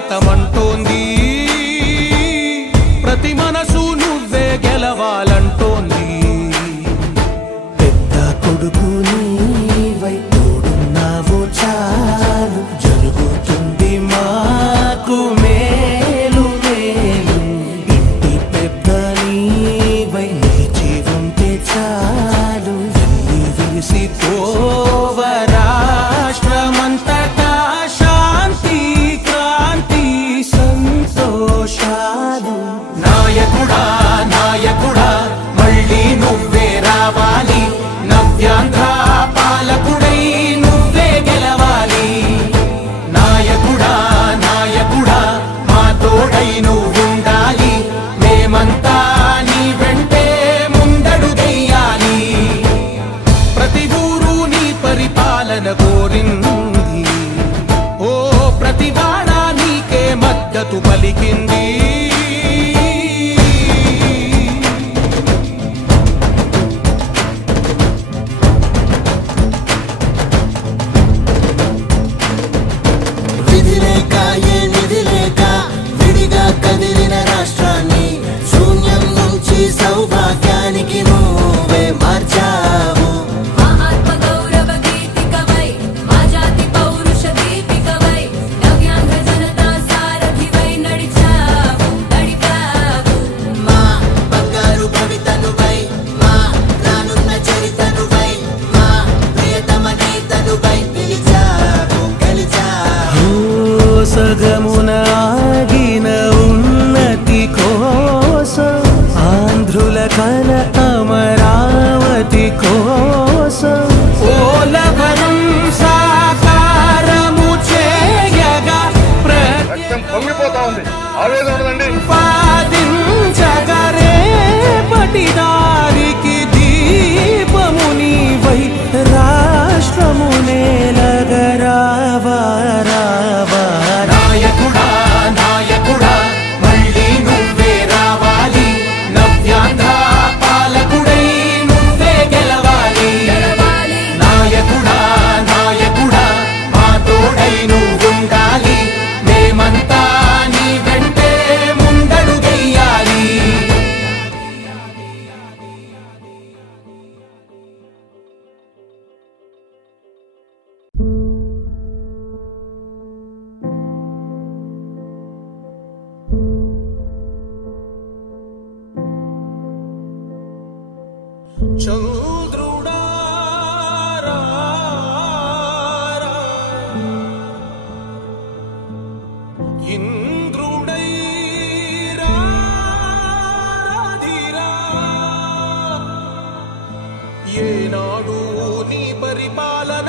స్వాగతం